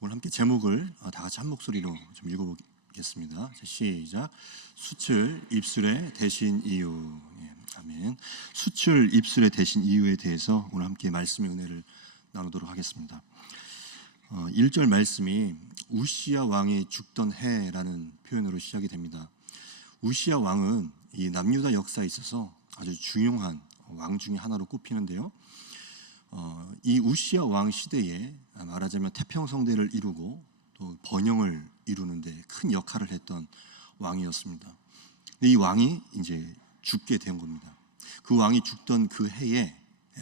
오늘 함께 제목을 다 같이 한 목소리로 좀 읽어보겠습니다. 시작. 수출 입술의 대신 이유. 아멘. 수출 입술의 대신 이유에 대해서 오늘 함께 말씀의 은혜를 나누도록 하겠습니다. 1절 말씀이 우시야 왕이 죽던 해라는 표현으로 시작이 됩니다. 우시야 왕은 이 남유다 역사에 있어서 아주 중요한 왕 중에 하나로 꼽히는데요. 이 우시야 왕 시대에 말하자면 태평성대를 이루고 또 번영을 이루는데 큰 역할을 했던 왕이었습니다. 이 왕이 이제 죽게 된 겁니다. 그 왕이 죽던 그 해에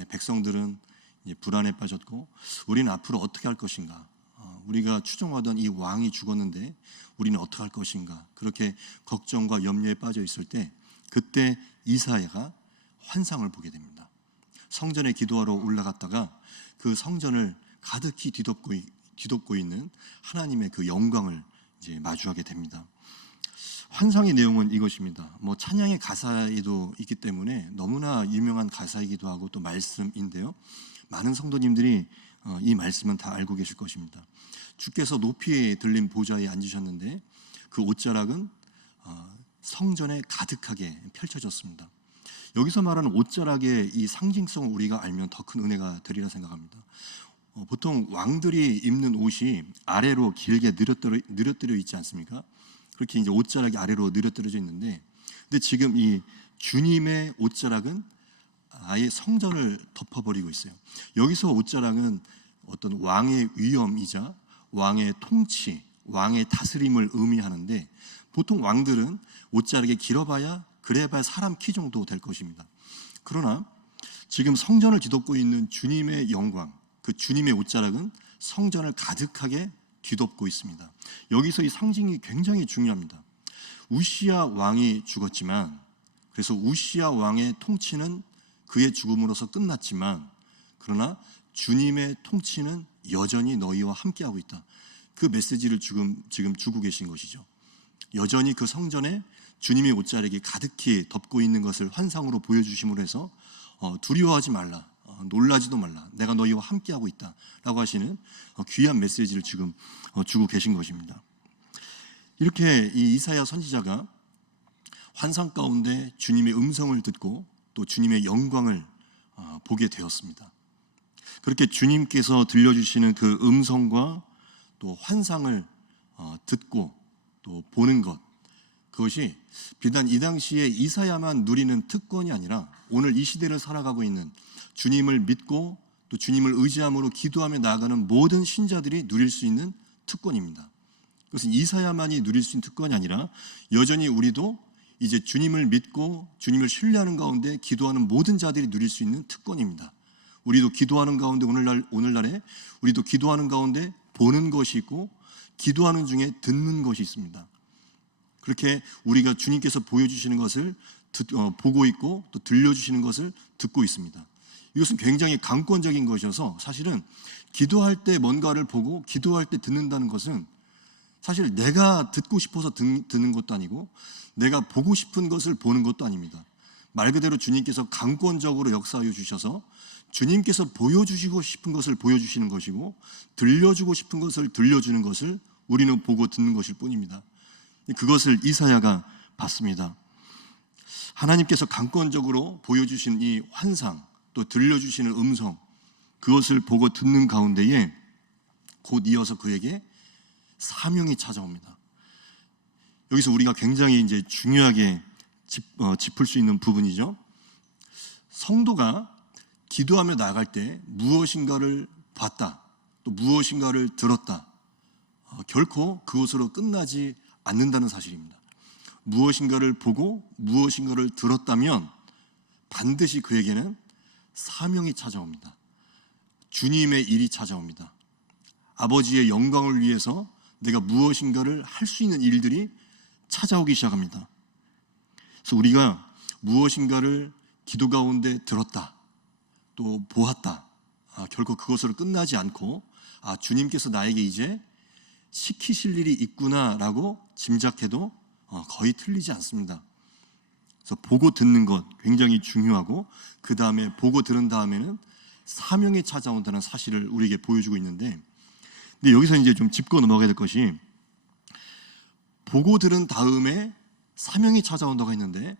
백성들은 이제 불안에 빠졌고, 우리는 앞으로 어떻게 할 것인가? 우리가 추정하던 이 왕이 죽었는데 우리는 어떻게 할 것인가? 그렇게 걱정과 염려에 빠져 있을 때, 그때 이사야가 환상을 보게 됩니다. 성전에 기도하러 올라갔다가 그 성전을 가득히 뒤덮고 있는 하나님의 그 영광을 이제 마주하게 됩니다. 환상의 내용은 이것입니다. 찬양의 가사에도 있기 때문에 너무나 유명한 가사이기도 하고 또 말씀인데요. 많은 성도님들이 이 말씀은 다 알고 계실 것입니다. 주께서 높이 들린 보좌에 앉으셨는데 그 옷자락은 성전에 가득하게 펼쳐졌습니다. 여기서 말하는 옷자락의 이 상징성을 우리가 알면 더 큰 은혜가 되리라 생각합니다. 보통 왕들이 입는 옷이 아래로 길게 늘어뜨려 있지 않습니까? 그렇게 이제 옷자락이 아래로 늘어뜨려져 있는데, 근데 지금 이 주님의 옷자락은 아예 성전을 덮어버리고 있어요. 여기서 옷자락은 어떤 왕의 위엄이자 왕의 통치, 왕의 다스림을 의미하는데, 보통 왕들은 옷자락이 길어봐야 그래봐야 사람 키 정도 될 것입니다. 그러나 지금 성전을 뒤덮고 있는 주님의 영광, 그 주님의 옷자락은 성전을 가득하게 뒤덮고 있습니다. 여기서 이 상징이 굉장히 중요합니다. 우시야 왕이 죽었지만, 그래서 우시야 왕의 통치는 그의 죽음으로서 끝났지만, 그러나 주님의 통치는 여전히 너희와 함께하고 있다. 그 메시지를 지금 주고 계신 것이죠. 여전히 그 성전에 주님의 옷자락이 가득히 덮고 있는 것을 환상으로 보여주심으로 해서 두려워하지 말라, 놀라지도 말라, 내가 너희와 함께하고 있다 라고 하시는 귀한 메시지를 지금 주고 계신 것입니다. 이렇게 이 이사야 선지자가 환상 가운데 주님의 음성을 듣고 또 주님의 영광을 보게 되었습니다. 그렇게 주님께서 들려주시는 그 음성과 또 환상을 듣고 또 보는 것, 그것이 비단 이 당시에 이사야만 누리는 특권이 아니라 오늘 이 시대를 살아가고 있는 주님을 믿고 또 주님을 의지함으로 기도하며 나아가는 모든 신자들이 누릴 수 있는 특권입니다. 그것은 이사야만이 누릴 수 있는 특권이 아니라 여전히 우리도 이제 주님을 믿고 주님을 신뢰하는 가운데 기도하는 모든 자들이 누릴 수 있는 특권입니다. 우리도 기도하는 가운데 오늘날에 우리도 기도하는 가운데 보는 것이 있고 기도하는 중에 듣는 것이 있습니다. 그렇게 우리가 주님께서 보여주시는 것을 보고 있고 또 들려주시는 것을 듣고 있습니다. 이것은 굉장히 강권적인 것이어서, 사실은 기도할 때 뭔가를 보고 기도할 때 듣는다는 것은 사실 내가 듣고 싶어서 듣는 것도 아니고 내가 보고 싶은 것을 보는 것도 아닙니다. 말 그대로 주님께서 강권적으로 역사하여 주셔서 주님께서 보여주시고 싶은 것을 보여주시는 것이고 들려주고 싶은 것을 들려주는 것을 우리는 보고 듣는 것일 뿐입니다. 그것을 이사야가 봤습니다. 하나님께서 강권적으로 보여주신 이 환상, 또 들려주시는 음성, 그것을 보고 듣는 가운데에 곧 이어서 그에게 사명이 찾아옵니다. 여기서 우리가 굉장히 이제 중요하게 짚을 수 있는 부분이죠. 성도가 기도하며 나아갈 때 무엇인가를 봤다, 또 무엇인가를 들었다, 결코 그것으로 끝나지 않는다는 사실입니다. 무엇인가를 보고 무엇인가를 들었다면 반드시 그에게는 사명이 찾아옵니다. 주님의 일이 찾아옵니다. 아버지의 영광을 위해서 내가 무엇인가를 할 수 있는 일들이 찾아오기 시작합니다. 그래서 우리가 무엇인가를 기도 가운데 들었다, 또 보았다, 결코 그것으로 끝나지 않고 주님께서 나에게 이제 시키실 일이 있구나라고 짐작해도 거의 틀리지 않습니다. 그래서 보고 듣는 것 굉장히 중요하고, 그 다음에 보고 들은 다음에는 사명이 찾아온다는 사실을 우리에게 보여주고 있는데, 근데 여기서 이제 좀 짚고 넘어가야 될 것이, 보고 들은 다음에 사명이 찾아온다고 했는데,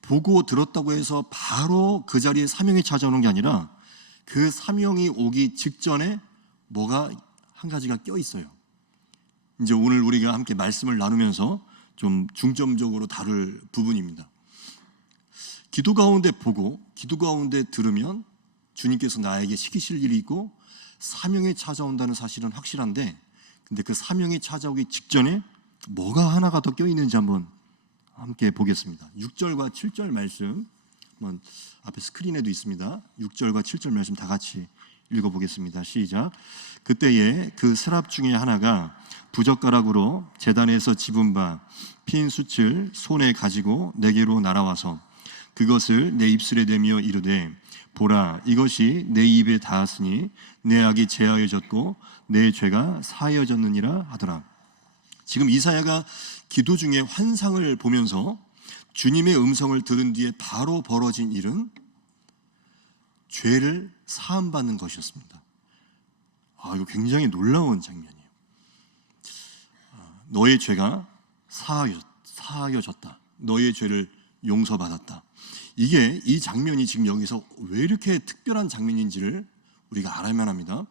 보고 들었다고 해서 바로 그 자리에 사명이 찾아오는 게 아니라 그 사명이 오기 직전에 뭐가 한 가지가 껴 있어요. 이제 오늘 우리가 함께 말씀을 나누면서 좀 중점적으로 다룰 부분입니다. 기도 가운데 보고 기도 가운데 들으면 주님께서 나에게 시키실 일이 있고 사명이 찾아온다는 사실은 확실한데, 근데 그 사명이 찾아오기 직전에 뭐가 하나가 더 껴있는지 한번 함께 보겠습니다. 6절과 7절 말씀, 한번 앞에 스크린에도 있습니다. 6절과 7절 말씀 다 같이 읽어보겠습니다. 시작. 그때에 그 스랍 중에 하나가 부젓가락으로 제단에서 집은 바 핀 숯을 손에 가지고 내게로 날아와서 그것을 내 입술에 대며 이르되, 보라, 이것이 내 입에 닿았으니 내 악이 제하여졌고 내 죄가 사하여졌느니라 하더라. 지금 이사야가 기도 중에 환상을 보면서 주님의 음성을 들은 뒤에 바로 벌어진 일은 죄를 사함받는 것이었습니다. 이거 굉장히 놀라운 장면이에요. 너의 죄가 사하여졌다. 너의 죄를 용서받았다. 이 장면이 지금 여기서 왜 이렇게 특별한 장면인지를 우리가 알아야만 합니다.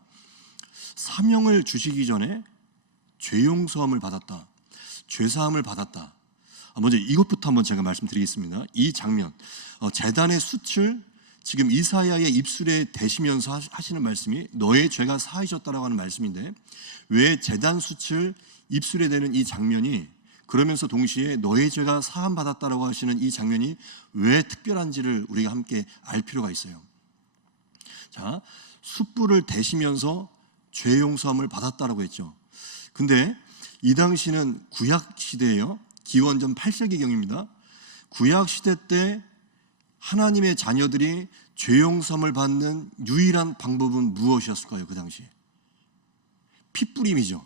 사명을 주시기 전에 죄 용서함을 받았다, 죄 사함을 받았다. 먼저 이것부터 한번 제가 말씀드리겠습니다. 이 장면, 제단의 숯을 지금 이사야의 입술에 대시면서 하시는 말씀이 너의 죄가 사하여졌다라고 하는 말씀인데, 왜 제단 숯을 입술에 대는 이 장면이, 그러면서 동시에 너의 죄가 사함 받았다라고 하시는 이 장면이 왜 특별한지를 우리가 함께 알 필요가 있어요. 자, 숯불을 대시면서 죄 용서함을 받았다라고 했죠. 근데 이 당시는 구약 시대예요. 기원전 8세기경입니다. 구약 시대 때 하나님의 자녀들이 죄 용서함을 받는 유일한 방법은 무엇이었을까요? 그 당시에 피뿌림이죠.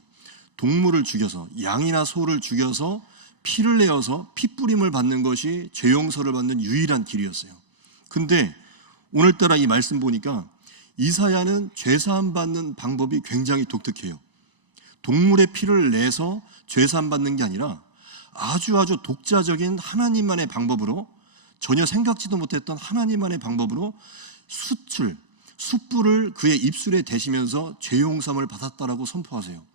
동물을 죽여서, 양이나 소를 죽여서 피를 내어서 피뿌림을 받는 것이 죄 용서를 받는 유일한 길이었어요. 근데 오늘따라 이 말씀 보니까 이사야는 죄 사함 받는 방법이 굉장히 독특해요. 동물의 피를 내서 죄 사함 받는 게 아니라 아주 독자적인 하나님만의 방법으로, 전혀 생각지도 못했던 하나님만의 방법으로 숯불을 그의 입술에 대시면서 죄 용서함을 받았다라고 선포하세요.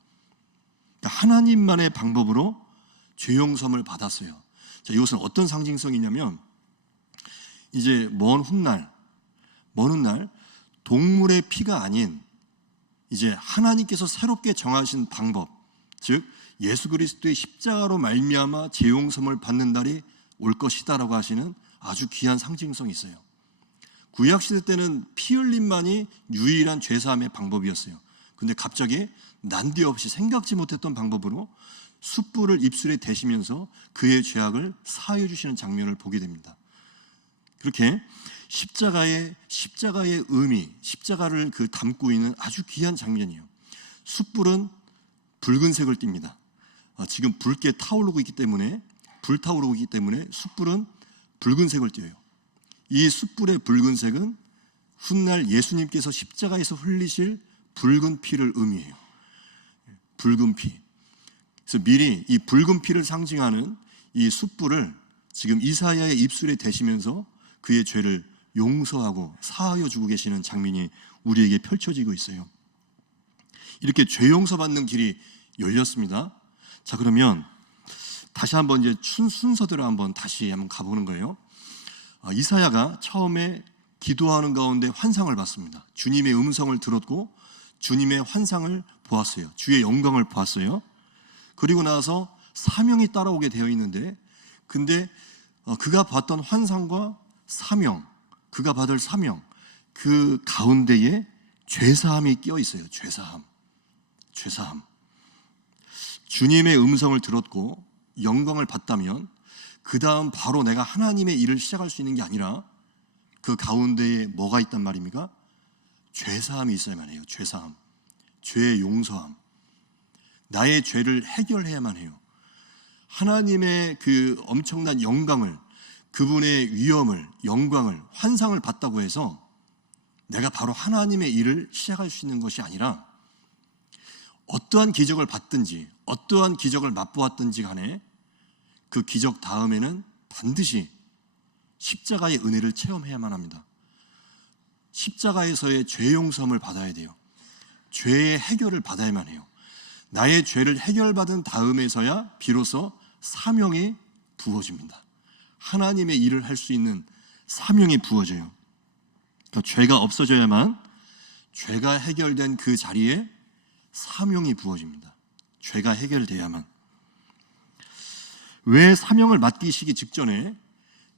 그러니까 하나님만의 방법으로 죄 용서함을 받았어요. 자, 이것은 어떤 상징성이냐면, 이제 먼 훗날 동물의 피가 아닌 이제 하나님께서 새롭게 정하신 방법, 즉 예수 그리스도의 십자가로 말미암아 죄 용서함을 받는 날이 올 것이다라고 하시는 아주 귀한 상징성이 있어요. 구약 시대 때는 피 흘림만이 유일한 죄 사함의 방법이었어요. 근데 갑자기 난데없이 생각지 못했던 방법으로 숯불을 입술에 대시면서 그의 죄악을 사하여 주시는 장면을 보게 됩니다. 그렇게 십자가의 의미, 십자가를 담고 있는 아주 귀한 장면이에요. 숯불은 붉은색을 띱니다. 지금 붉게 타오르고 있기 때문에, 불타오르고 있기 때문에 숯불은 붉은색을 띄어요. 이 숯불의 붉은색은 훗날 예수님께서 십자가에서 흘리실 붉은 피를 의미해요. 붉은 피. 그래서 미리 이 붉은 피를 상징하는 이 숯불을 지금 이사야의 입술에 대시면서 그의 죄를 용서하고 사하여 주고 계시는 장면이 우리에게 펼쳐지고 있어요. 이렇게 죄 용서받는 길이 열렸습니다. 자, 그러면 다시 한번 이제 순서대로 한번 가보는 거예요. 이사야가 처음에 기도하는 가운데 환상을 봤습니다. 주님의 음성을 들었고 주님의 환상을 보았어요. 주의 영광을 보았어요. 그리고 나서 사명이 따라오게 되어 있는데, 근데 그가 봤던 환상과 사명, 그가 받을 사명, 그 가운데에 죄사함이 끼어 있어요. 죄사함. 주님의 음성을 들었고 영광을 받다면 그 다음 바로 내가 하나님의 일을 시작할 수 있는 게 아니라 그 가운데에 뭐가 있단 말입니까? 죄사함이 있어야만 해요. 죄사함, 죄의 용서함. 나의 죄를 해결해야만 해요. 하나님의 그 엄청난 영광을, 그분의 위엄을, 영광을, 환상을 받다고 해서 내가 바로 하나님의 일을 시작할 수 있는 것이 아니라 어떠한 기적을 받든지 어떠한 기적을 맛보았든지 간에 그 기적 다음에는 반드시 십자가의 은혜를 체험해야만 합니다. 십자가에서의 죄 용서함을 받아야 돼요. 죄의 해결을 받아야만 해요. 나의 죄를 해결받은 다음에서야 비로소 사명이 부어집니다. 하나님의 일을 할 수 있는 사명이 부어져요. 그러니까 죄가 없어져야만, 죄가 해결된 그 자리에 사명이 부어집니다. 죄가 해결돼야만. 왜 사명을 맡기시기 직전에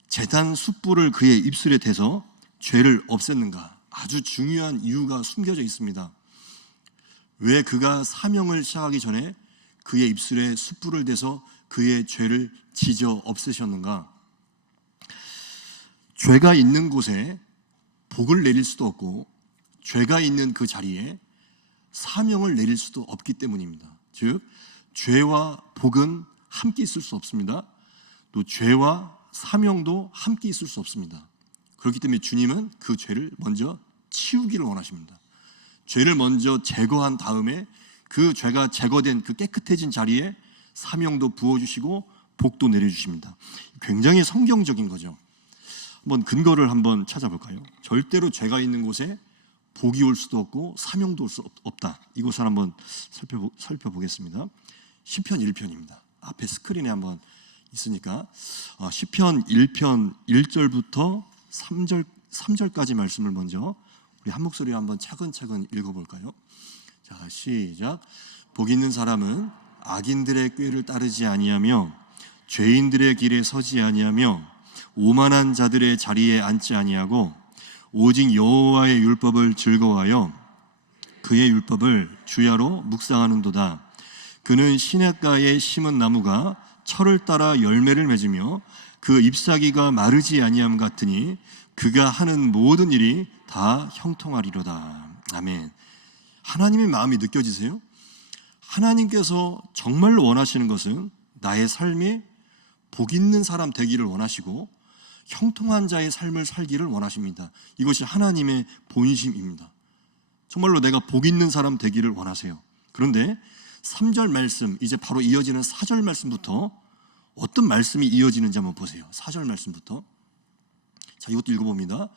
제단 숯불을 그의 입술에 대서 죄를 없앴는가? 아주 중요한 이유가 숨겨져 있습니다. 왜 그가 사명을 시작하기 전에 그의 입술에 숯불을 대서 그의 죄를 지져 없애셨는가? 죄가 있는 곳에 복을 내릴 수도 없고 죄가 있는 그 자리에 사명을 내릴 수도 없기 때문입니다. 즉, 죄와 복은 함께 있을 수 없습니다. 또 죄와 사명도 함께 있을 수 없습니다. 그렇기 때문에 주님은 그 죄를 먼저 치우기를 원하십니다. 죄를 먼저 제거한 다음에 그 죄가 제거된 그 깨끗해진 자리에 사명도 부어주시고 복도 내려주십니다. 굉장히 성경적인 거죠. 한번 근거를 한번 찾아볼까요? 절대로 죄가 있는 곳에 복이 올 수도 없고 사명도 올 수 없다. 이것을 한번 살펴보겠습니다. 시편 1편입니다. 앞에 스크린에 한번 있으니까 시편 1편 1절부터 3절까지 말씀을 먼저 우리 한 목소리로 한번 차근차근 읽어볼까요? 자, 시작. 복 있는 사람은 악인들의 꾀를 따르지 아니하며 죄인들의 길에 서지 아니하며 오만한 자들의 자리에 앉지 아니하고 오직 여호와의 율법을 즐거워하여 그의 율법을 주야로 묵상하는도다. 그는 시냇가에 심은 나무가 철을 따라 열매를 맺으며 그 잎사귀가 마르지 아니함 같으니 그가 하는 모든 일이 다 형통하리로다. 아멘. 하나님의 마음이 느껴지세요? 하나님께서 정말로 원하시는 것은 나의 삶이 복 있는 사람 되기를 원하시고 형통한 자의 삶을 살기를 원하십니다. 이것이 하나님의 본심입니다. 정말로 내가 복 있는 사람 되기를 원하세요. 그런데 3절 말씀, 이제 바로 이어지는 4절 말씀부터 어떤 말씀이 이어지는지 한번 보세요. 4절 말씀부터. 자, 이것도 읽어봅니다.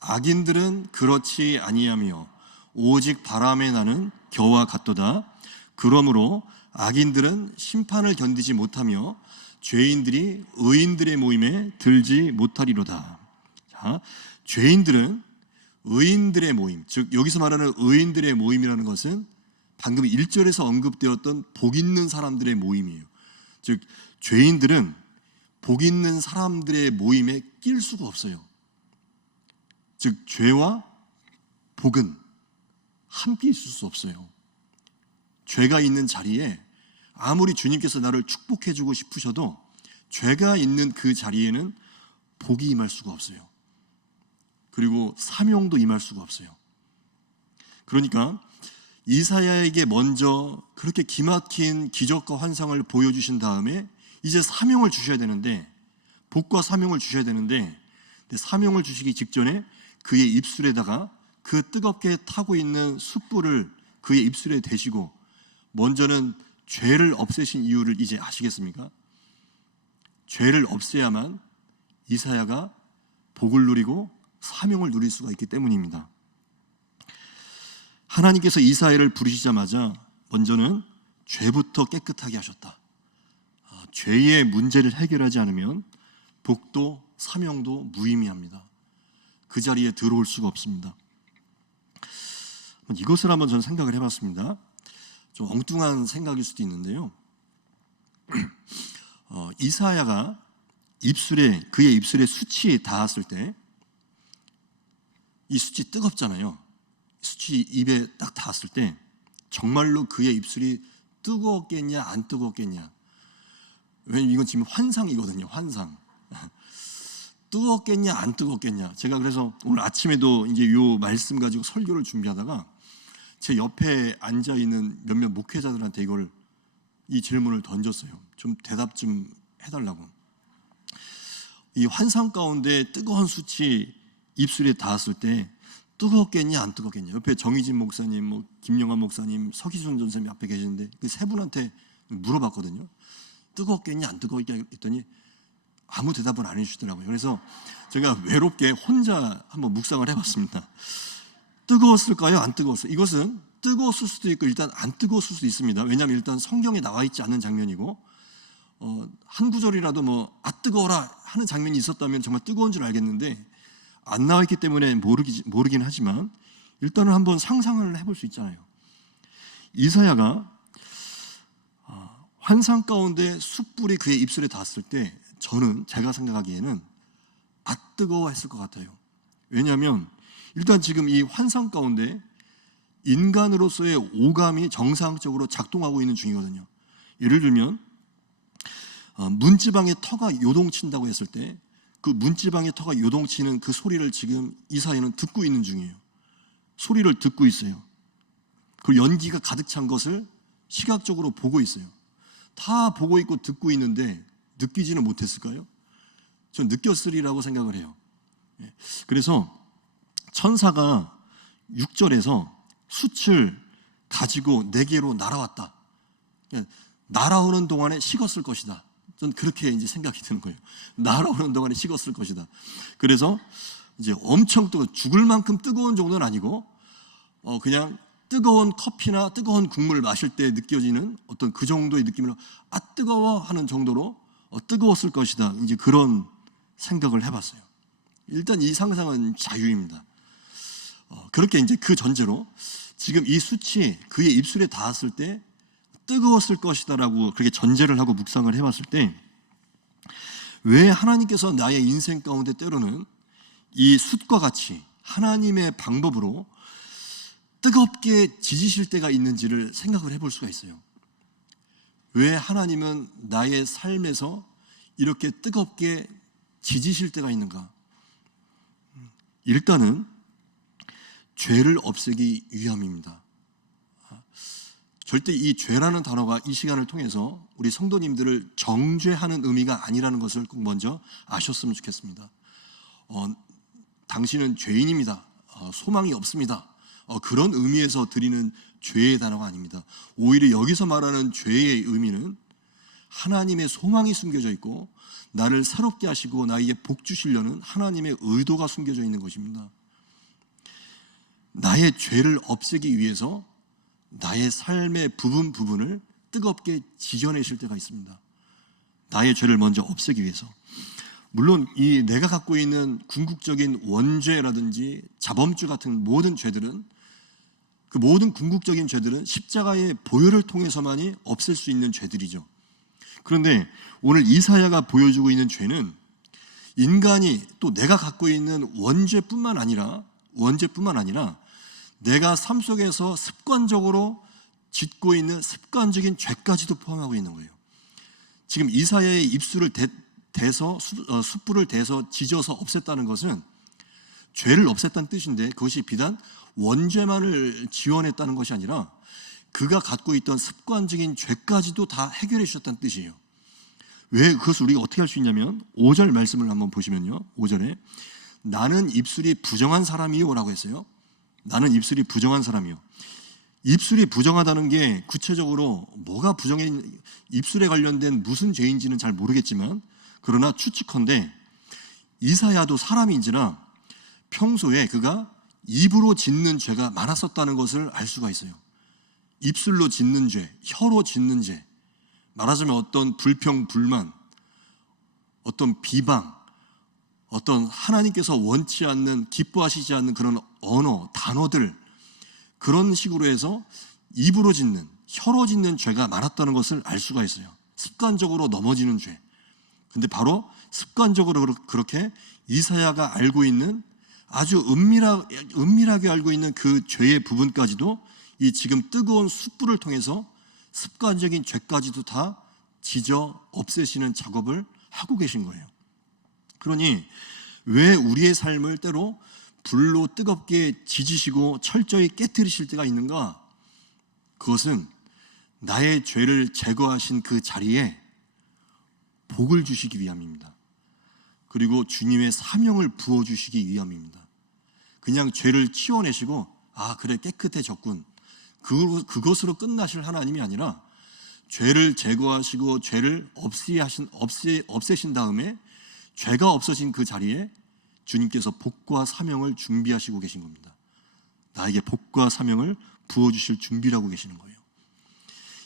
악인들은 그렇지 아니하며 오직 바람에 나는 겨와 같도다. 그러므로 악인들은 심판을 견디지 못하며 죄인들이 의인들의 모임에 들지 못하리로다. 자, 죄인들은 의인들의 모임, 즉 여기서 말하는 의인들의 모임이라는 것은 방금 1절에서 언급되었던 복 있는 사람들의 모임이에요. 즉 죄인들은 복 있는 사람들의 모임에 낄 수가 없어요. 즉 죄와 복은 함께 있을 수 없어요. 죄가 있는 자리에 아무리 주님께서 나를 축복해 주고 싶으셔도 죄가 있는 그 자리에는 복이 임할 수가 없어요. 그리고 사명도 임할 수가 없어요. 그러니까 이사야에게 먼저 그렇게 기막힌 기적과 환상을 보여주신 다음에 이제 사명을 주셔야 되는데, 복과 사명을 주셔야 되는데, 사명을 주시기 직전에 그의 입술에다가 그 뜨겁게 타고 있는 숯불을 그의 입술에 대시고 먼저는 죄를 없애신 이유를 이제 아시겠습니까? 죄를 없애야만 이사야가 복을 누리고 사명을 누릴 수가 있기 때문입니다. 하나님께서 이사야를 부르시자마자 먼저는 죄부터 깨끗하게 하셨다. 죄의 문제를 해결하지 않으면 복도 사명도 무의미합니다. 그 자리에 들어올 수가 없습니다. 이것을 한번 저는 생각을 해봤습니다. 좀 엉뚱한 생각일 수도 있는데요. 이사야가 그의 입술에 숯이 닿았을 때, 이 숯이 뜨겁잖아요. 숯이 입에 딱 닿았을 때 정말로 그의 입술이 뜨거웠겠냐 안 뜨거웠겠냐. 왜냐면 이건 지금 환상이거든요. 환상. 뜨겁겠냐 안 뜨겁겠냐. 제가 그래서 오늘 아침에도 이제 이 말씀 가지고 설교를 준비하다가 제 옆에 앉아 있는 몇몇 목회자들한테 이 질문을 던졌어요. 좀 대답 좀 해달라고. 이 환상 가운데 뜨거운 숯이 입술에 닿았을 때 뜨겁겠냐 안 뜨겁겠냐. 옆에 정희진 목사님, 뭐 김영환 목사님, 서기순 전사님 앞에 계시는데 그 세 분한테 물어봤거든요. 뜨겁겠냐 안 뜨겁겠냐 했더니 아무 대답을 안 해주시더라고요. 그래서 제가 외롭게 혼자 한번 묵상을 해봤습니다. 뜨거웠을까요? 안 뜨거웠어요? 이것은 뜨거웠을 수도 있고 일단 안 뜨거웠을 수도 있습니다. 왜냐하면 일단 성경에 나와 있지 않는 장면이고 한 구절이라도 뭐 뜨거워라 하는 장면이 있었다면 정말 뜨거운 줄 알겠는데 안 나와 있기 때문에 모르긴 하지만 일단은 한번 상상을 해볼 수 있잖아요. 이사야가 환상 가운데 숯불이 그의 입술에 닿았을 때 저는 제가 생각하기에는 뜨거워했을 것 같아요. 왜냐하면 일단 지금 이 환상 가운데 인간으로서의 오감이 정상적으로 작동하고 있는 중이거든요. 예를 들면 문지방의 터가 요동친다고 했을 때 그 문지방의 터가 요동치는 그 소리를 지금 이사야는 듣고 있는 중이에요. 소리를 듣고 있어요. 그 연기가 가득 찬 것을 시각적으로 보고 있어요. 다 보고 있고 듣고 있는데 느끼지는 못했을까요? 전 느꼈으리라고 생각을 해요. 그래서 천사가 6절에서 숯을 가지고 내게로 날아왔다. 날아오는 동안에 식었을 것이다. 전 그렇게 이제 생각이 드는 거예요. 날아오는 동안에 식었을 것이다. 그래서 이제 엄청 죽을 만큼 뜨거운 정도는 아니고 그냥 뜨거운 커피나 뜨거운 국물을 마실 때 느껴지는 어떤 그 정도의 느낌으로 뜨거워 하는 정도로 뜨거웠을 것이다. 이제 그런 생각을 해봤어요. 일단 이 상상은 자유입니다. 그렇게 이제 그 전제로 지금 이 숯이 그의 입술에 닿았을 때 뜨거웠을 것이다라고 그렇게 전제를 하고 묵상을 해봤을 때 왜 하나님께서 나의 인생 가운데 때로는 이 숯과 같이 하나님의 방법으로 뜨겁게 지지실 때가 있는지를 생각을 해볼 수가 있어요. 왜 하나님은 나의 삶에서 이렇게 뜨겁게 지지실 때가 있는가? 일단은 죄를 없애기 위함입니다. 절대 이 죄라는 단어가 이 시간을 통해서 우리 성도님들을 정죄하는 의미가 아니라는 것을 꼭 먼저 아셨으면 좋겠습니다. 당신은 죄인입니다. 소망이 없습니다. 그런 의미에서 드리는 죄의 단어가 아닙니다. 오히려 여기서 말하는 죄의 의미는 하나님의 소망이 숨겨져 있고 나를 새롭게 하시고 나에게 복 주시려는 하나님의 의도가 숨겨져 있는 것입니다. 나의 죄를 없애기 위해서 나의 삶의 부분을 뜨겁게 지져내실 때가 있습니다. 나의 죄를 먼저 없애기 위해서. 물론 이 내가 갖고 있는 궁극적인 원죄라든지 자범죄 같은 모든 죄들은 그 모든 궁극적인 죄들은 십자가의 보혈을 통해서만이 없앨 수 있는 죄들이죠. 그런데 오늘 이사야가 보여주고 있는 죄는 인간이 또 내가 갖고 있는 원죄뿐만 아니라 내가 삶 속에서 습관적으로 짓고 있는 습관적인 죄까지도 포함하고 있는 거예요. 지금 이사야의 입술을 대서 숯불을 대서 지져서 없앴다는 것은 죄를 없앴다는 뜻인데 그것이 비단 원죄만을 지원했다는 것이 아니라 그가 갖고 있던 습관적인 죄까지도 다 해결해 주셨다는 뜻이에요. 왜 그것을 우리가 어떻게 할 수 있냐면 5절 말씀을 한번 보시면요. 5절에 나는 입술이 부정한 사람이요 라고 했어요. 나는 입술이 부정한 사람이요. 입술이 부정하다는 게 구체적으로 뭐가 부정해 입술에 관련된 무슨 죄인지는 잘 모르겠지만 그러나 추측컨대 이사야도 사람인지라 평소에 그가 입으로 짓는 죄가 많았었다는 것을 알 수가 있어요. 입술로 짓는 죄, 혀로 짓는 죄, 말하자면 어떤 불평, 불만, 어떤 비방, 어떤 하나님께서 원치 않는, 기뻐하시지 않는 그런 언어, 단어들, 그런 식으로 해서 입으로 짓는, 혀로 짓는 죄가 많았다는 것을 알 수가 있어요. 습관적으로 넘어지는 죄. 근데 바로 습관적으로 그렇게 이사야가 알고 있는 아주 은밀하게 알고 있는 그 죄의 부분까지도 이 지금 뜨거운 숯불을 통해서 습관적인 죄까지도 다 지져 없애시는 작업을 하고 계신 거예요. 그러니 왜 우리의 삶을 때로 불로 뜨겁게 지지시고 철저히 깨뜨리실 때가 있는가? 그것은 나의 죄를 제거하신 그 자리에 복을 주시기 위함입니다. 그리고 주님의 사명을 부어주시기 위함입니다. 그냥 죄를 치워내시고 그래 깨끗해졌군, 그것으로 끝나실 하나님이 아니라 죄를 제거하시고 죄를 없애신 다음에 죄가 없어진 그 자리에 주님께서 복과 사명을 준비하시고 계신 겁니다. 나에게 복과 사명을 부어주실 준비를 하고 계시는 거예요.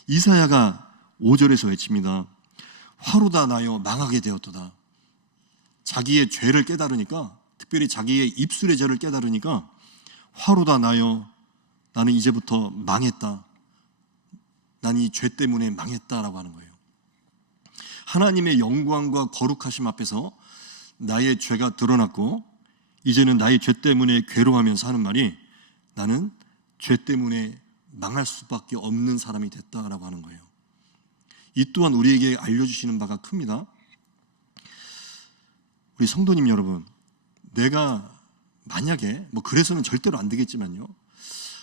이사야가 5절에서 외칩니다. 화로다 나여 망하게 되었도다. 자기의 죄를 깨달으니까, 특별히 자기의 입술의 죄를 깨달으니까 화로다 나여 나는 이제부터 망했다, 난 이 죄 때문에 망했다라고 하는 거예요. 하나님의 영광과 거룩하심 앞에서 나의 죄가 드러났고 이제는 나의 죄 때문에 괴로워하면서 하는 말이 나는 죄 때문에 망할 수밖에 없는 사람이 됐다라고 하는 거예요. 이 또한 우리에게 알려주시는 바가 큽니다. 우리 성도님 여러분, 내가 만약에 그래서는 절대로 안 되겠지만요,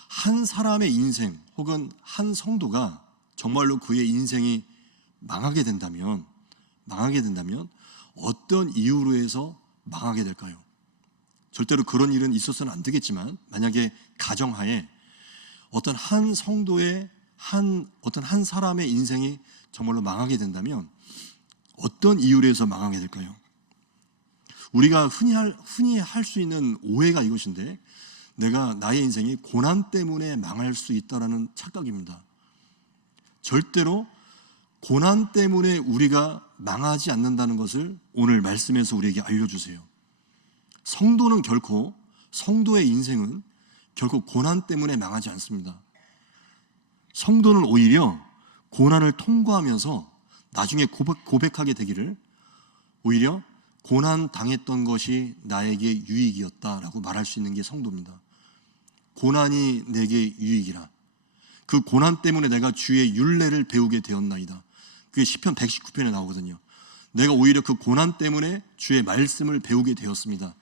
한 사람의 인생 혹은 한 성도가 정말로 그의 인생이 망하게 된다면 어떤 이유로 해서 망하게 될까요? 절대로 그런 일은 있어서는 안 되겠지만, 만약에 가정하에 어떤 한 성도의 어떤 한 사람의 인생이 정말로 망하게 된다면 어떤 이유로 해서 망하게 될까요? 우리가 흔히 할 수 있는 오해가 이것인데, 내가 나의 인생이 고난 때문에 망할 수 있다라는 착각입니다. 절대로 고난 때문에 우리가 망하지 않는다는 것을 오늘 말씀에서 우리에게 알려주세요. 성도의 인생은 결코 고난 때문에 망하지 않습니다. 성도는 오히려 고난을 통과하면서 나중에 고백하게 되기를, 오히려 고난 당했던 것이 나에게 유익이었다라고 말할 수 있는 게 성도입니다. 고난이 내게 유익이라, 그 고난 때문에 내가 주의 율례를 배우게 되었나이다. 그게 시편 119편에 나오거든요. 내가 오히려 그 고난 때문에 주의 말씀을 배우게 되었습니다.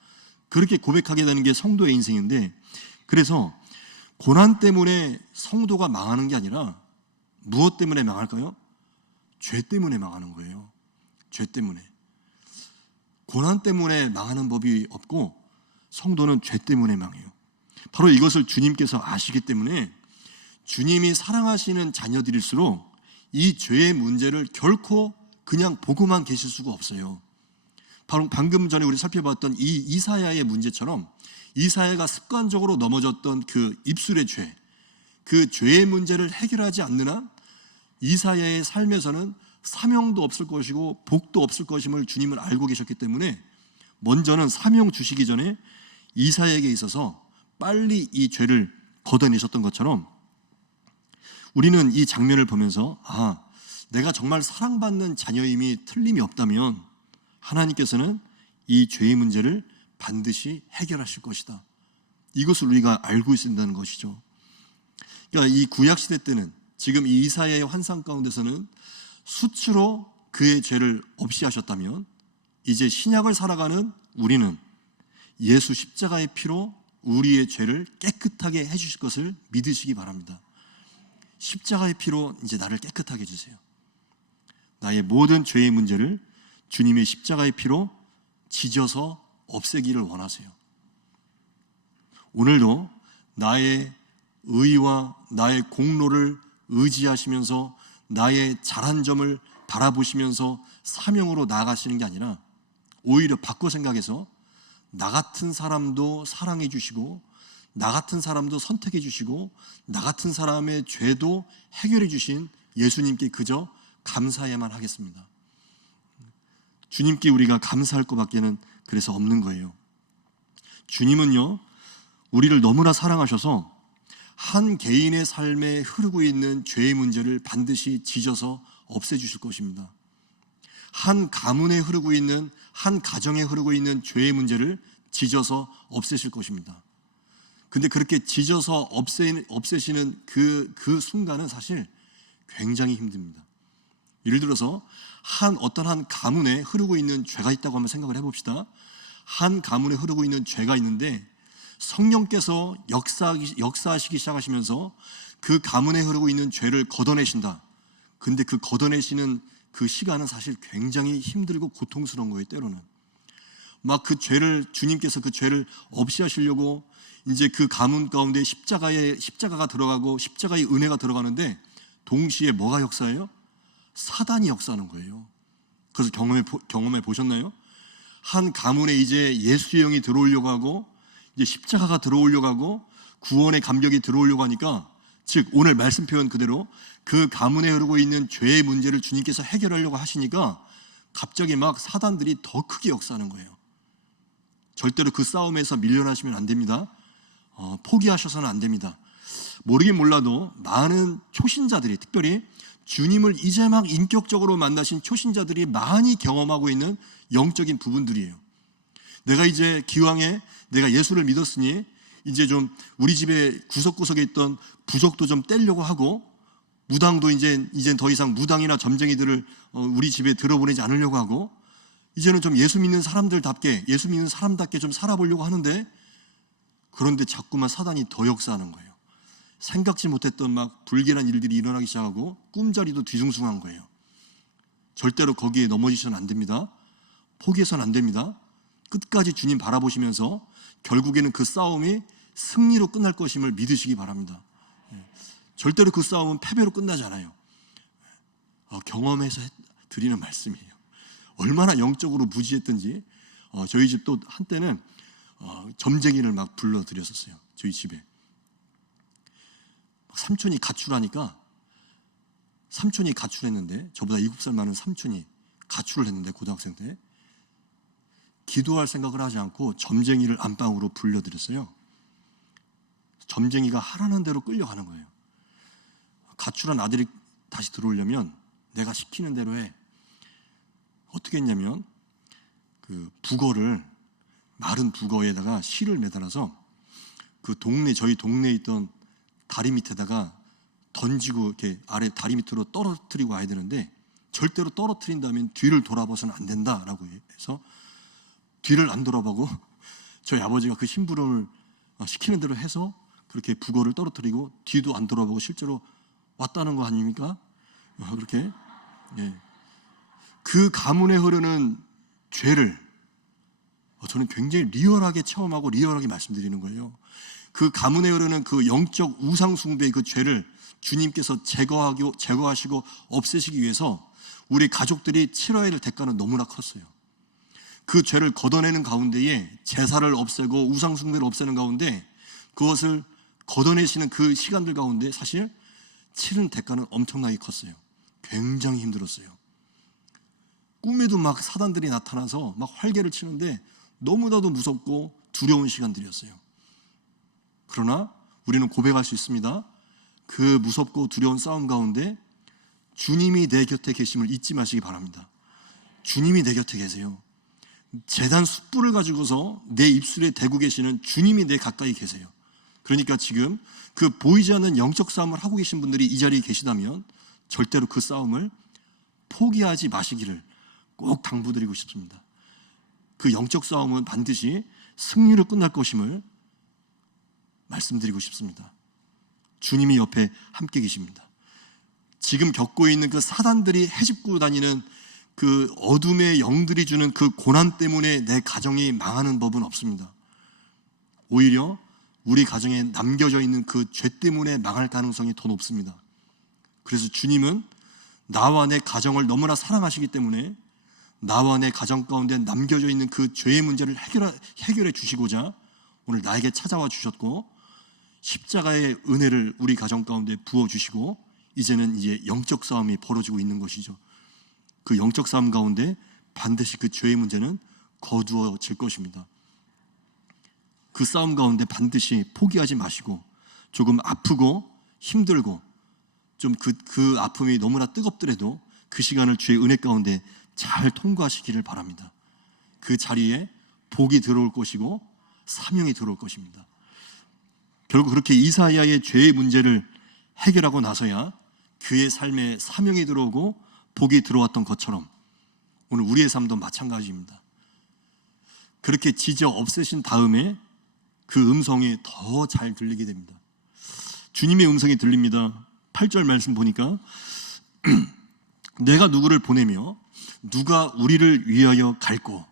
그렇게 고백하게 되는 게 성도의 인생인데, 그래서 고난 때문에 성도가 망하는 게 아니라 무엇 때문에 망할까요? 죄 때문에 망하는 거예요. 죄 때문에. 고난 때문에 망하는 법이 없고 성도는 죄 때문에 망해요. 바로 이것을 주님께서 아시기 때문에 주님이 사랑하시는 자녀들일수록 이 죄의 문제를 결코 그냥 보고만 계실 수가 없어요. 바로 방금 전에 우리 살펴봤던 이 이사야의 문제처럼, 이사야가 습관적으로 넘어졌던 그 입술의 죄, 그 죄의 문제를 해결하지 않는 한 이사야의 삶에서는 사명도 없을 것이고 복도 없을 것임을 주님은 알고 계셨기 때문에 먼저는 사명 주시기 전에 이사야에게 있어서 빨리 이 죄를 걷어내셨던 것처럼, 우리는 이 장면을 보면서 내가 정말 사랑받는 자녀임이 틀림이 없다면 하나님께서는 이 죄의 문제를 반드시 해결하실 것이다, 이것을 우리가 알고 있다는 것이죠. 그러니까 이 구약시대 때는, 지금 이 이사야의 환상 가운데서는 수치로 그의 죄를 없이 하셨다면, 이제 신약을 살아가는 우리는 예수 십자가의 피로 우리의 죄를 깨끗하게 해주실 것을 믿으시기 바랍니다. 십자가의 피로 이제 나를 깨끗하게 해주세요. 나의 모든 죄의 문제를 주님의 십자가의 피로 지져서 없애기를 원하세요. 오늘도 나의 의와 나의 공로를 의지하시면서 나의 잘한 점을 바라보시면서 사명으로 나아가시는 게 아니라, 오히려 바꿔 생각해서 나 같은 사람도 사랑해 주시고, 나 같은 사람도 선택해 주시고, 나 같은 사람의 죄도 해결해 주신 예수님께 그저 감사해야만 하겠습니다. 주님께 우리가 감사할 것밖에는 그래서 없는 거예요. 주님은요, 우리를 너무나 사랑하셔서 한 개인의 삶에 흐르고 있는 죄의 문제를 반드시 지져서 없애주실 것입니다. 한 가문에 흐르고 있는, 한 가정에 흐르고 있는 죄의 문제를 지져서 없애실 것입니다. 근데 그렇게 지져서 없애시는 그 순간은 사실 굉장히 힘듭니다. 예를 들어서 어떤 한 가문에 흐르고 있는 죄가 있다고 한번 생각을 해봅시다. 한 가문에 흐르고 있는 죄가 있는데 성령께서 역사하시기 시작하시면서 그 가문에 흐르고 있는 죄를 걷어내신다. 근데 그 걷어내시는 그 시간은 사실 굉장히 힘들고 고통스러운 거예요. 때로는 막 그 죄를 주님께서 그 죄를 없이 하시려고 이제 그 가문 가운데 십자가가 들어가고 십자가의 은혜가 들어가는데 동시에 뭐가 역사예요? 사단이 역사하는 거예요. 그래서 경험해 보셨나요? 한 가문에 이제 예수의 영이 들어오려고 하고 이제 십자가가 들어오려고 하고 구원의 감격이 들어오려고 하니까, 즉 오늘 말씀 표현 그대로 그 가문에 흐르고 있는 죄의 문제를 주님께서 해결하려고 하시니까 갑자기 막 사단들이 더 크게 역사하는 거예요. 절대로 그 싸움에서 밀려나시면 안 됩니다. 포기하셔서는 안 됩니다. 모르긴 몰라도 많은 초신자들이, 특별히 주님을 이제 막 인격적으로 만나신 초신자들이 많이 경험하고 있는 영적인 부분들이에요. 내가 이제 기왕에 내가 예수를 믿었으니 이제 좀 우리 집에 구석구석에 있던 부적도 좀 떼려고 하고, 무당도 이제 더 이상 무당이나 점쟁이들을 우리 집에 들어보내지 않으려고 하고, 이제는 좀 예수 믿는 사람답게 좀 살아보려고 하는데, 그런데 자꾸만 사단이 더 역사하는 거예요. 생각지 못했던 막 불길한 일들이 일어나기 시작하고 꿈자리도 뒤숭숭한 거예요. 절대로 거기에 넘어지셔는 안 됩니다. 포기해서는 안 됩니다. 끝까지 주님 바라보시면서 결국에는 그 싸움이 승리로 끝날 것임을 믿으시기 바랍니다. 절대로 그 싸움은 패배로 끝나지 않아요. 경험해서 드리는 말씀이에요. 얼마나 영적으로 무지했던지. 저희 집도 한때는 점쟁이를 막 불러드렸었어요. 저희 집에 삼촌이 가출하니까, 삼촌이 가출했는데, 저보다 7살 많은 삼촌이 가출을 했는데, 고등학생 때 기도할 생각을 하지 않고 점쟁이를 안방으로 불러드렸어요. 점쟁이가 하라는 대로 끌려가는 거예요. 가출한 아들이 다시 들어오려면 내가 시키는 대로 해. 어떻게 했냐면 그 북어를, 마른 북어에다가 실을 매달아서 그 저희 동네에 있던 다리 밑에다가 던지고 이렇게 아래 다리 밑으로 떨어뜨리고 와야 되는데, 절대로 떨어뜨린다면 뒤를 돌아봐서는 안 된다라고 해서 뒤를 안 돌아보고 저희 아버지가 그 심부름을 시키는 대로 해서 그렇게 북어를 떨어뜨리고 뒤도 안 돌아보고 실제로 왔다는 거 아닙니까? 그렇게 그 가문에 흐르는 죄를 저는 굉장히 리얼하게 체험하고 리얼하게 말씀드리는 거예요. 그 가문에 흐르는 그 영적 우상 숭배의 그 죄를 주님께서 제거하시고 없애시기 위해서 우리 가족들이 치러야 될 대가는 너무나 컸어요. 그 죄를 걷어내는 가운데에 제사를 없애고 우상 숭배를 없애는 가운데, 그것을 걷어내시는 그 시간들 가운데 사실 치른 대가는 엄청나게 컸어요. 굉장히 힘들었어요. 꿈에도 막 사단들이 나타나서 막 활개를 치는데 너무나도 무섭고 두려운 시간들이었어요. 그러나 우리는 고백할 수 있습니다. 그 무섭고 두려운 싸움 가운데 주님이 내 곁에 계심을 잊지 마시기 바랍니다. 주님이 내 곁에 계세요. 제단 숯불을 가지고서 내 입술에 대고 계시는 주님이 내 가까이 계세요. 그러니까 지금 그 보이지 않는 영적 싸움을 하고 계신 분들이 이 자리에 계시다면 절대로 그 싸움을 포기하지 마시기를 꼭 당부드리고 싶습니다. 그 영적 싸움은 반드시 승리로 끝날 것임을 말씀드리고 싶습니다. 주님이 옆에 함께 계십니다. 지금 겪고 있는 그 사단들이 헤집고 다니는 그 어둠의 영들이 주는 그 고난 때문에 내 가정이 망하는 법은 없습니다. 오히려 우리 가정에 남겨져 있는 그 죄 때문에 망할 가능성이 더 높습니다. 그래서 주님은 나와 내 가정을 너무나 사랑하시기 때문에 나와 내 가정 가운데 남겨져 있는 그 죄의 문제를 해결해 주시고자 오늘 나에게 찾아와 주셨고, 십자가의 은혜를 우리 가정 가운데 부어주시고, 이제는 영적 싸움이 벌어지고 있는 것이죠. 그 영적 싸움 가운데 반드시 그 죄의 문제는 거두어질 것입니다. 그 싸움 가운데 반드시 포기하지 마시고, 조금 아프고 힘들고 좀 그 아픔이 너무나 뜨겁더라도 그 시간을 주의 은혜 가운데 잘 통과하시기를 바랍니다. 그 자리에 복이 들어올 것이고 사명이 들어올 것입니다. 결국 그렇게 이사야의 죄의 문제를 해결하고 나서야 그의 삶에 사명이 들어오고 복이 들어왔던 것처럼 오늘 우리의 삶도 마찬가지입니다. 그렇게 지져 없애신 다음에 그 음성이 더 잘 들리게 됩니다. 주님의 음성이 들립니다. 8절 말씀 보니까 내가 누구를 보내며 누가 우리를 위하여 갈꼬.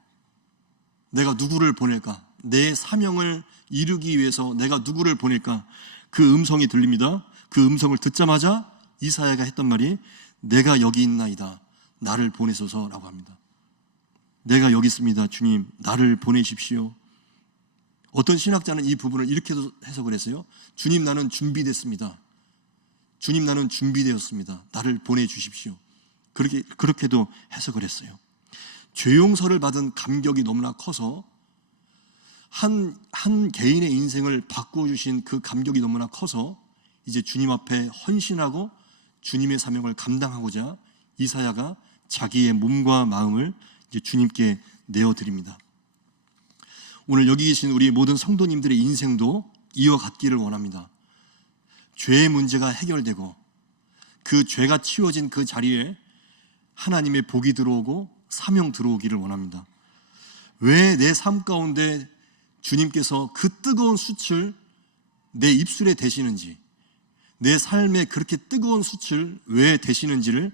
내가 누구를 보낼까? 내 사명을 이루기 위해서 내가 누구를 보낼까? 그 음성이 들립니다. 그 음성을 듣자마자 이사야가 했던 말이 내가 여기 있나이다. 나를 보내소서라고 합니다. 내가 여기 있습니다. 주님, 나를 보내십시오. 어떤 신학자는 이 부분을 이렇게도 해석을 했어요. 주님, 나는 준비됐습니다. 주님, 나는 준비되었습니다. 나를 보내주십시오. 그렇게도 해석을 했어요. 죄 용서를 받은 감격이 너무나 커서 한 개인의 인생을 바꿔주신 그 감격이 너무나 커서 이제 주님 앞에 헌신하고 주님의 사명을 감당하고자 이사야가 자기의 몸과 마음을 이제 주님께 내어드립니다. 오늘 여기 계신 우리 모든 성도님들의 인생도 이와 같기를 원합니다. 죄의 문제가 해결되고 그 죄가 치워진 그 자리에 하나님의 복이 들어오고 사명 들어오기를 원합니다. 왜 내 삶 가운데 주님께서 그 뜨거운 숯을 내 입술에 대시는지, 내 삶에 그렇게 뜨거운 숯을 왜 대시는지를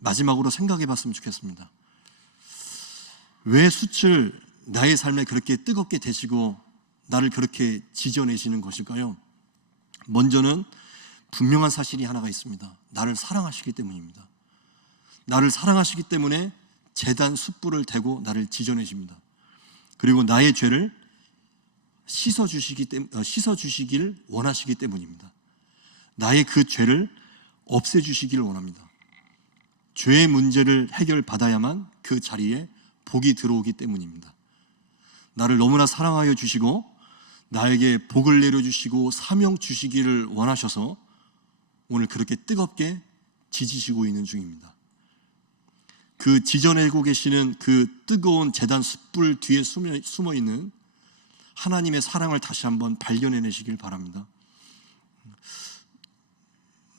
마지막으로 생각해 봤으면 좋겠습니다. 왜 숯을 나의 삶에 그렇게 뜨겁게 대시고 나를 그렇게 지져내시는 것일까요? 먼저는 분명한 사실이 하나가 있습니다. 나를 사랑하시기 때문입니다. 나를 사랑하시기 때문에 제단 숯불을 대고 나를 지져내십니다. 그리고 나의 죄를 씻어주시길 원하시기 때문입니다. 나의 그 죄를 없애주시기를 원합니다. 죄의 문제를 해결받아야만 그 자리에 복이 들어오기 때문입니다. 나를 너무나 사랑하여 주시고 나에게 복을 내려주시고 사명 주시기를 원하셔서 오늘 그렇게 뜨겁게 지지시고 있는 중입니다. 그 지져내고 계시는 그 뜨거운 제단 숯불 뒤에 숨어있는 하나님의 사랑을 다시 한번 발견해내시길 바랍니다.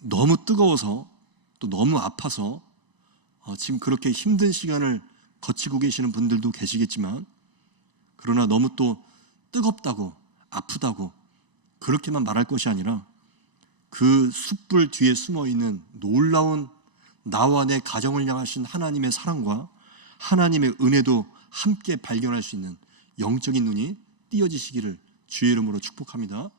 너무 뜨거워서 또 너무 아파서 지금 그렇게 힘든 시간을 거치고 계시는 분들도 계시겠지만, 그러나 너무 또 뜨겁다고 아프다고 그렇게만 말할 것이 아니라 그 숯불 뒤에 숨어있는 놀라운 나와 내 가정을 향하신 하나님의 사랑과 하나님의 은혜도 함께 발견할 수 있는 영적인 눈이 띄어지시기를 주의 이름으로 축복합니다.